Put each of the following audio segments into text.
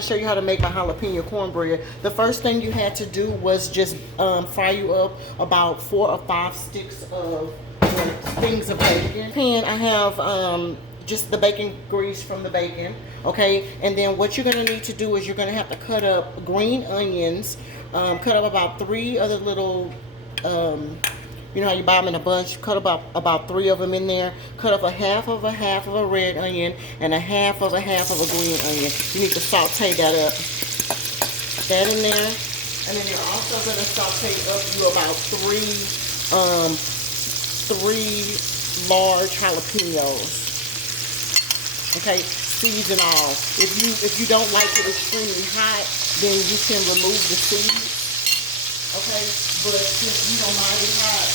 to show you how to make my jalapeno cornbread. The first thing you had to do was just fry you up about 4 or 5 sticks of things of bacon. Pan, I have just the bacon grease from the bacon, okay? And then what you're gonna need to do is you're gonna have to cut up green onions, cut up about 3 other little, you know how you buy them in a bunch, cut about 3 of them in there, cut up a half of a red onion, and a half of a green onion. You need to saute that up. That in there, and then you're also gonna saute up you about 3 large jalapenos. Okay, seeds and all. If you don't like it extremely hot, then you can remove the seeds. Okay, but since you don't mind it hot,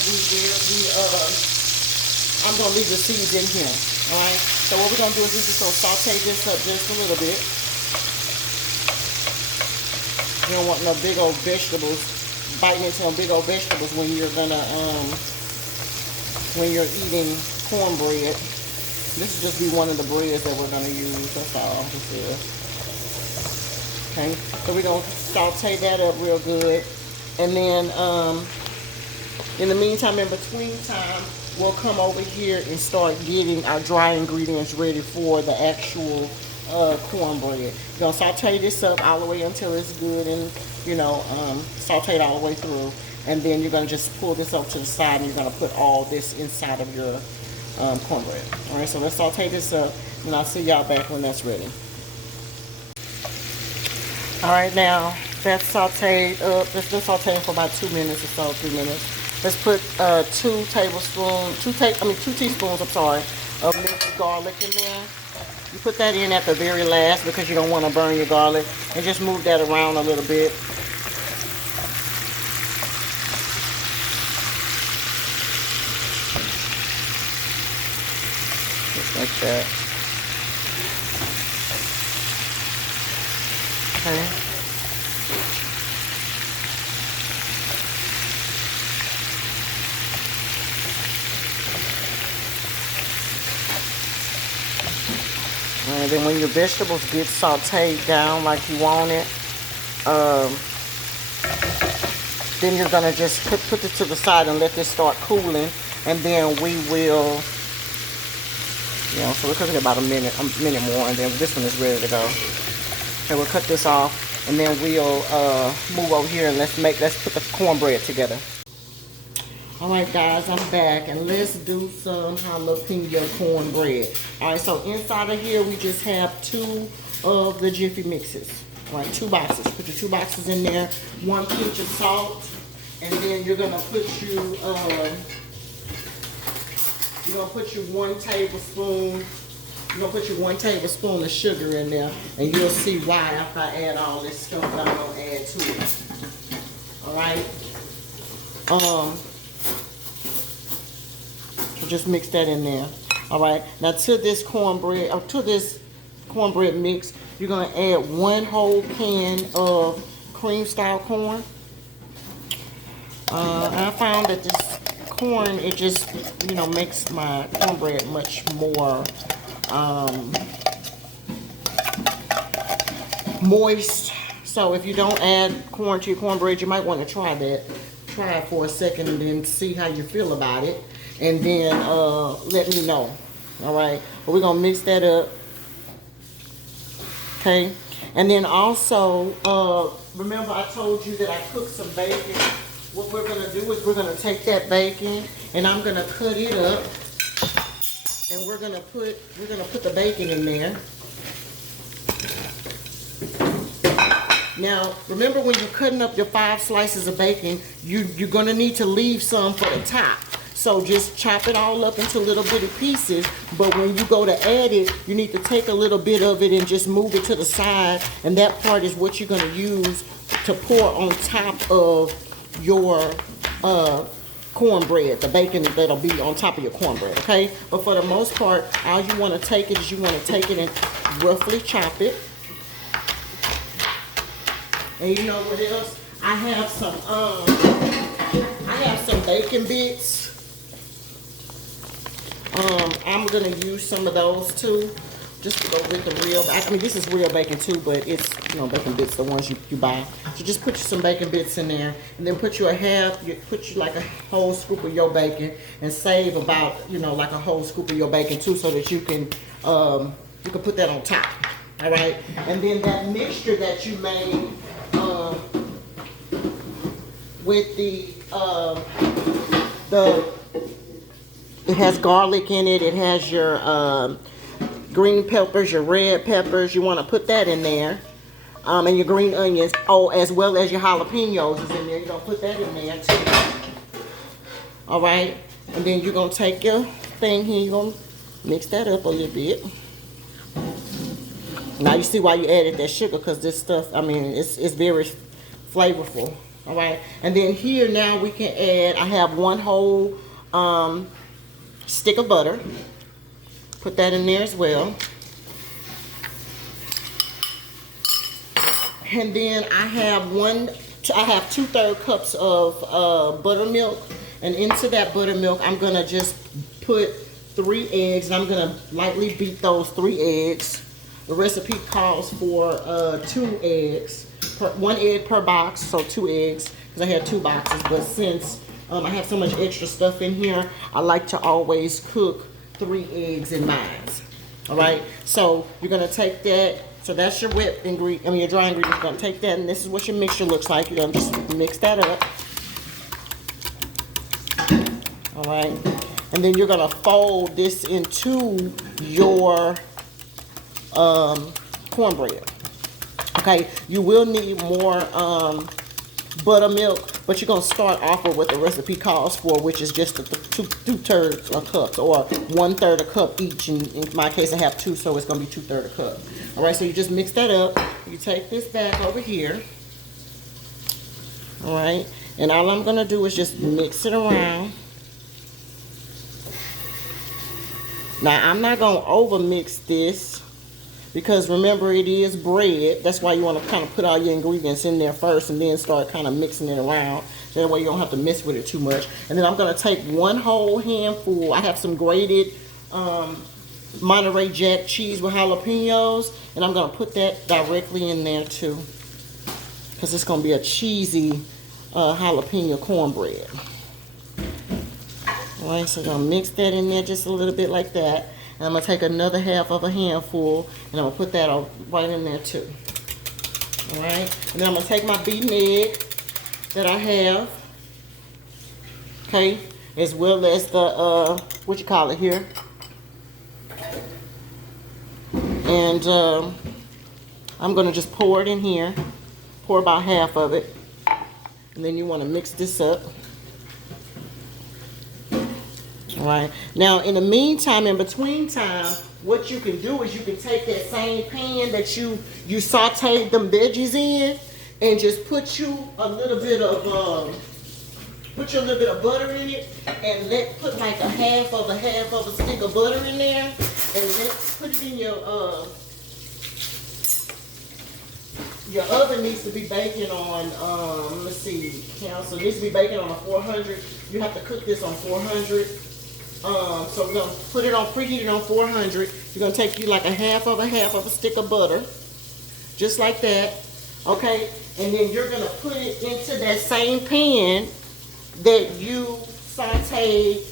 I'm gonna leave the seeds in here. All right. So what we're gonna do is we're just gonna saute this up just a little bit. You don't want no big old vegetables biting into some big old vegetables when you're gonna when you're eating cornbread. This will just be one of the breads that we're gonna use. That's all this is. Okay, so we're gonna saute that up real good, and then in the meantime, in between time, we'll come over here and start getting our dry ingredients ready for the actual cornbread. You're gonna saute this up all the way until it's good and saute it all the way through, and then you're gonna just pull this up to the side and you're gonna put all this inside of your cornbread. All right, so let's saute this up, and I'll see y'all back when that's ready. All right, now that's sauteed up. It's been sauteing for about 2 minutes or so, 3 minutes. Let's put 2 teaspoons, I'm sorry, of minced garlic in there. You put that in at the very last because you don't want to burn your garlic, and just move that around a little bit. Like that. Okay. And then when your vegetables get sauteed down like you want it, then you're gonna just put it to the side and let this start cooling, and then we will. So we're cooking about a minute more, and then this one is ready to go. Okay, we'll cut this off, and then we'll move over here and let's put the cornbread together. All right, guys, I'm back, and let's do some jalapeno cornbread. All right, so inside of here we just have 2 of the Jiffy mixes. All right, 2 boxes. Put your 2 boxes in there. 1 pinch of salt, and then you're gonna put you 1 tablespoon. You're gonna put your 1 tablespoon of sugar in there, and you'll see why after I add all this stuff that I'm gonna add to it. All right. So just mix that in there. All right. Now to this cornbread mix, you're gonna add 1 whole can of cream style corn. I found that this corn, it just makes my cornbread much more moist. So if you don't add corn to your cornbread, you might want to try it for a second and then see how you feel about it, and then let me know. All right, but we're gonna mix that up. Okay, and then also remember I told you that I cooked some bacon. What we're gonna do is we're gonna take that bacon and I'm gonna cut it up, and we're gonna put the bacon in there. Now remember, when you're cutting up your 5 slices of bacon, you're gonna need to leave some for the top. So just chop it all up into little bitty pieces, but when you go to add it, you need to take a little bit of it and just move it to the side, and that part is what you're gonna use to pour on top of your cornbread, the bacon that'll be on top of your cornbread, okay? But for the most part, all you want to take it is you want to take it and roughly chop it. And you know what else? I have some bacon bits. I'm gonna use some of those too, just to go with the real. I mean, this is real bacon too, but it's, you know, bacon bits, the ones you buy. So just put you some bacon bits in there, and then put you like a whole scoop of your bacon, and save about, you know, like a whole scoop of your bacon too, so that you can put that on top. All right, and then that mixture that you made with it has garlic in it. It has your green peppers, your red peppers. You want to put that in there, and your green onions. Oh, as well as your jalapenos is in there. You're gonna put that in there too. All right, and then you're gonna take your thing here. You're gonna mix that up a little bit. Now you see why you added that sugar, because this stuff, I mean, it's very flavorful. All right, and then here now we can add, I have one whole stick of butter. Put that in there as well. And then I have 2/3 cups of buttermilk, and into that buttermilk I'm gonna just put 3 eggs, and I'm gonna lightly beat those 3 eggs. The recipe calls for 2 eggs, 1 egg per box, so 2 eggs, because I had 2 boxes. But since I have so much extra stuff in here, I like to always cook 3 eggs in mine. All right, so you're gonna take that. So that's your wet ingredient. I mean, your dry ingredient. You're gonna take that, and this is what your mixture looks like. You're gonna just mix that up. All right, and then you're gonna fold this into your cornbread. Okay, you will need more buttermilk, but you're gonna start off with what the recipe calls for, which is just 2/3 a cup, or 1/3 a cup each. In my case, I have 2, so it's gonna be 2/3 a cup. All right, so you just mix that up. You take this back over here. All right, and all I'm gonna do is just mix it around. Now I'm not gonna over mix this, because remember, it is bread. That's why you want to kind of put all your ingredients in there first, and then start kind of mixing it around. That way you don't have to mess with it too much. And then I'm going to take 1 whole handful. I have some grated Monterey Jack cheese with jalapenos, and I'm going to put that directly in there too, because it's going to be a cheesy jalapeno cornbread. All right, so I'm going to mix that in there just a little bit like that. And I'm going to take another half of a handful, and I'm going to put that right in there too. All right? And then I'm going to take my beaten egg that I have, okay, as well as the, what you call it here. And I'm going to just pour it in here. Pour about half of it. And then you want to mix this up. Right now, in the meantime, in between time, what you can do is you can take that same pan that you sauteed them veggies in, and just put you a little bit of butter in it, and put like a half of a stick of butter in there, and put it in your oven needs to be baking on let's see, so it needs to be baking on a 400. You have to cook this on 400. So we're going to put it on, preheat it on 400. You're going to take you like a half of a stick of butter. Just like that. Okay? And then you're going to put it into that same pan that you sauteed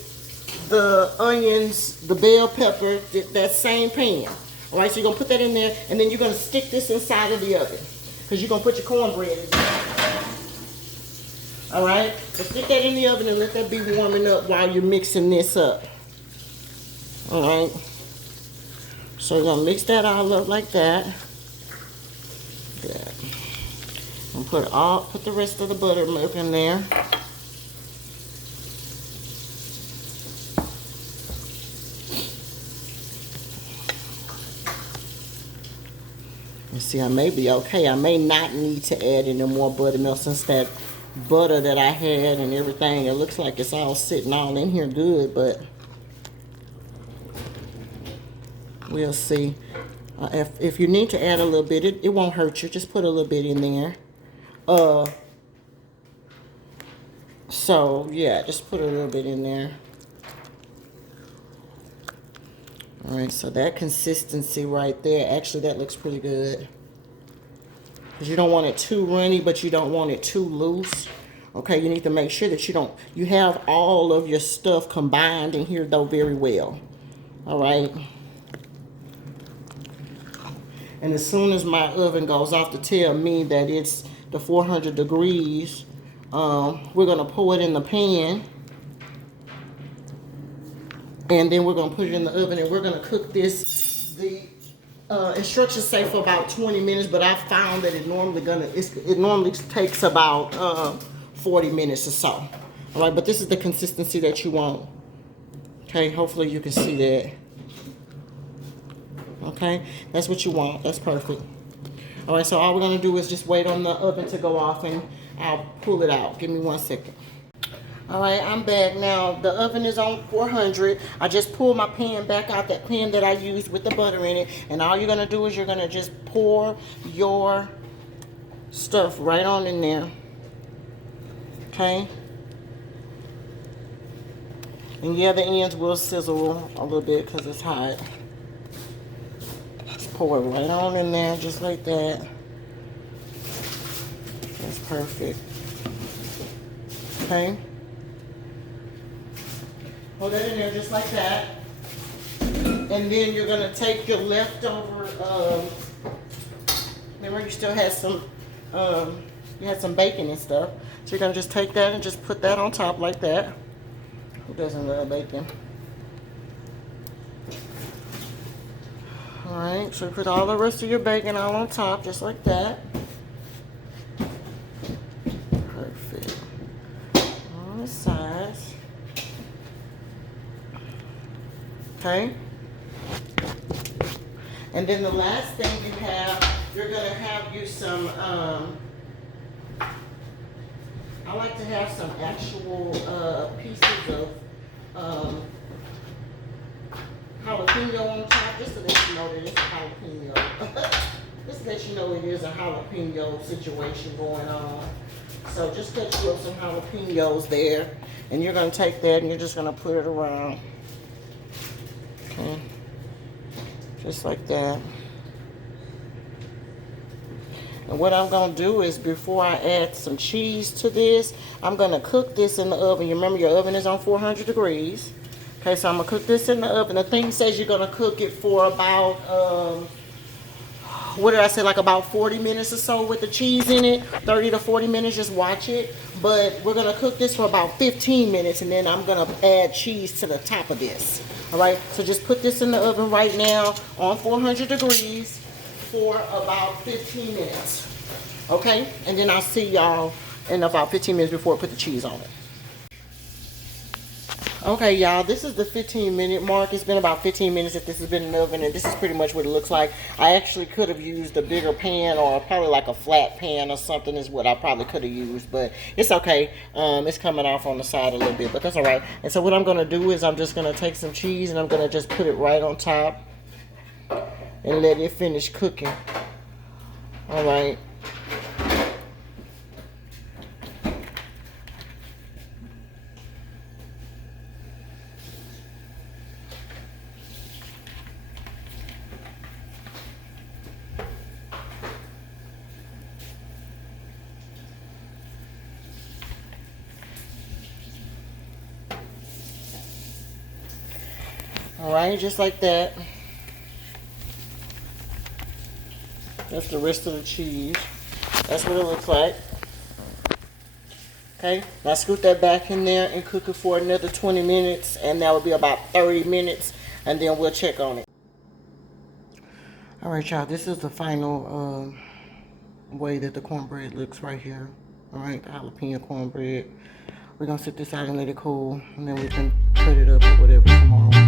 the onions, the bell pepper, that same pan. All right? So you're going to put that in there, and then you're going to stick this inside of the oven, because you're going to put your cornbread in there. All right, so stick that in the oven and let that be warming up while you're mixing this up. All right, so you're gonna mix that all up like that. Good. And put the rest of the buttermilk in there. You see, I may be okay. I may not need to add any more buttermilk, since that butter that I had and everything, it looks like it's all sitting all in here good, but we'll see. If you need to add a little bit, it won't hurt you. Just put a little bit in there. So yeah, just put a little bit in there. All All right, so that consistency right there, actually that looks pretty good. Because you don't want it too runny, but you don't want it too loose. Okay, you need to make sure that you have all of your stuff combined in here though very well. All right. And as soon as my oven goes off to tell me that it's the 400 degrees, we're gonna pour it in the pan. And then we're gonna put it in the oven and we're gonna cook this. The instructions say for about 20 minutes, but I found that it normally takes about 40 minutes or so. All right, but this is the consistency that you want. Okay, hopefully you can see that. Okay, that's what you want. That's perfect. All right, so all we're gonna do is just wait on the oven to go off and I'll pull it out. Give me 1 second. All right, I'm back now. The oven is on 400. I just pulled my pan back out, that pan that I used with the butter in it. And all you're gonna do is you're gonna just pour your stuff right on in there. Okay? And yeah, the ends will sizzle a little bit because it's hot. Just pour it right on in there, just like that. That's perfect. Okay? Hold that in there just like that. And then you're gonna take your leftover, remember you still had some, you had some bacon and stuff. So you're gonna just take that and just put that on top like that. Who doesn't love bacon? All right, so put all the rest of your bacon all on top, just like that. Perfect. On the sides. Okay. And then the last thing you're gonna have you some, I like to have some actual pieces of jalapeno on top, just to let you know that it's a jalapeno. Just to let you know it is a jalapeno situation going on. So just cut you up some jalapenos there, and you're gonna take that and you're just gonna put it around. Okay, just like that. And what I'm gonna do is, before I add some cheese to this, I'm gonna cook this in the oven. You remember your oven is on 400 degrees. Okay, so I'm gonna cook this in the oven. The thing says you're gonna cook it for about, what did I say, like about 40 minutes or so with the cheese in it. 30 to 40 minutes, just watch it. But we're gonna cook this for about 15 minutes and then I'm gonna add cheese to the top of this. All right, so just put this in the oven right now on 400 degrees for about 15 minutes. Okay, and then I'll see y'all in about 15 minutes before I put the cheese on it. Okay, y'all, this is the 15-minute mark. It's been about 15 minutes that this has been in the oven, and this is pretty much what it looks like. I actually could have used a bigger pan, or probably like a flat pan or something is what I probably could have used, but it's okay. It's coming off on the side a little bit, but that's all right. And so what I'm going to do is I'm just going to take some cheese, and I'm going to just put it right on top and let it finish cooking. All right. All right, just like that. That's the rest of the cheese. That's what it looks like. Okay, now scoot that back in there and cook it for another 20 minutes, and that will be about 30 minutes, and then we'll check on it. All right, y'all, this is the final way that the cornbread looks right here. All right, the jalapeno cornbread. We're gonna sit this out and let it cool, and then we can put it up or whatever tomorrow.